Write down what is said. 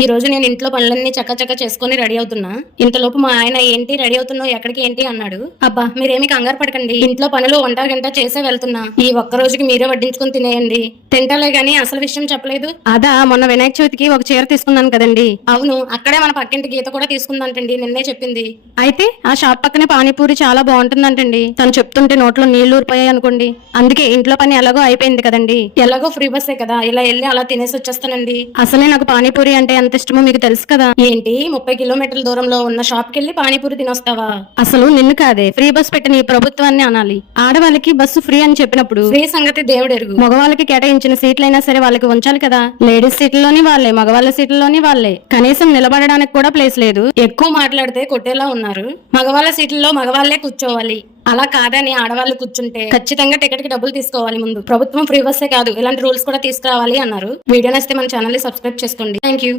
ఈ రోజు నేను ఇంట్లో పనులన్నీ చక్కచక్క చేసుకుని రెడీ అవుతున్నా. ఇంతలోపు మా ఆయన ఏంటి రెడీ అవుతున్నావు ఎక్కడికి ఏంటి అన్నాడు. అబ్బా మీరేమి కంగారు పడకండి. ఇంట్లో పనులు వంట గంట చేసే వెళ్తున్నా. ఈ ఒక్క రోజుకి మీరే వడ్డించుకుని తినేయండి. తింటలే గాని అసలు విషయం చెప్పలేదు. అదా మొన్న వినాయక చవితికి ఒక చీర తీసుకున్నాను కదండి. అవును అక్కడే మన పక్కింటి గీత కూడా తీసుకుందంటండి నిన్నే చెప్పింది. అయితే ఆ షాప్ పక్కనే పానీపూరి చాలా బాగుంటుందంటండి. తను చెప్తుంటే నోట్లో నీళ్ళు ఊరిపోయాయి అనుకోండి. అందుకే ఇంట్లో పని ఎలాగో అయిపోయింది కదండి. ఎలాగో ఫ్రీ బస్సే కదా ఇలా వెళ్ళి అలా తినేసి వచ్చేస్తానండి. అసలే నాకు పానీపూరి అంటే ఎంత ఇష్టమో మీకు తెలుసు కదా ఏంటి ముప్పై కిలోమీటర్ల దూరంలో ఉన్న షాప్ కెళ్ళి పానీపూరి తినొస్తావా అసలు నిన్ను కాదే ఫ్రీ బస్ పెట్టిన ఈ ప్రభుత్వాన్ని అనాలి ఆడవాళ్ళకి బస్సు ఫ్రీ అని చెప్పినప్పుడు ఫ్రీ సంగతి దేవుడెరుగు మగవాళ్ళకి కేటాయించిన సీట్లైనా సరే వాళ్ళకి ఉంచాలి కదా లేడీస్ సీట్లలోని వాళ్ళే మగవాళ్ళ సీట్లలోని వాళ్ళే కనీసం నిలబడడానికి కూడా ప్లేస్ లేదు ఎక్కువ మాట్లాడితే కొట్టేలా ఉన్నారు మగవాళ్ళ సీట్లలో మగవాళ్ళే కూర్చోవాలి అలా కాదని ఆడవాళ్ళు కూర్చుంటే ఖచ్చితంగా టికెట్కి డబ్బులు తీసుకోవాలి ముందు ప్రభుత్వం ఫ్రీ బస్సే కాదు ఇలాంటి రూల్స్ కూడా తీసుకురావాలి అన్నారు వీడియో నచ్చితే మన ఛానల్ సబ్స్క్రైబ్ చేసుకోండి థ్యాంక్ యూ